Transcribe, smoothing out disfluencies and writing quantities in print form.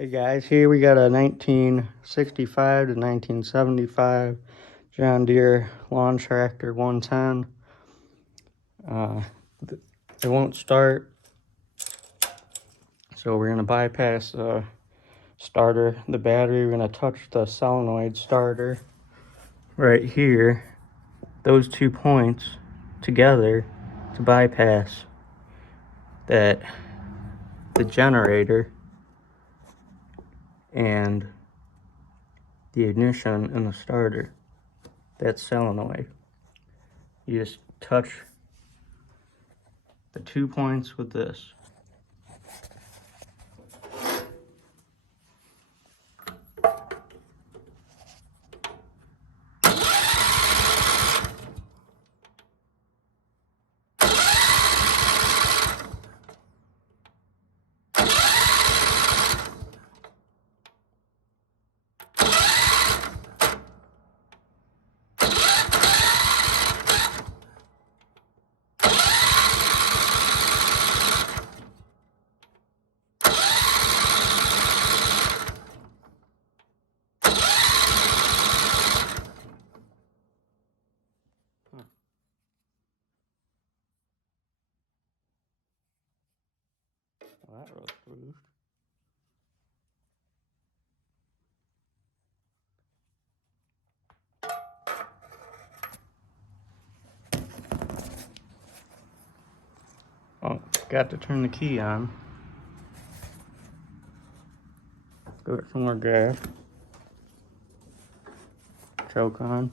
Hey guys, here we got a 1965 to 1975 John Deere lawn tractor 110. It won't start, so we're going to bypass the starter, the battery. We're going to touch the solenoid starter right here, those 2 points together to bypass the generator and the ignition in the starter. That solenoid. You just touch the 2 points with this. Well, that was smooth. Oh, got to turn the key on. Go get some more gas. Choke on.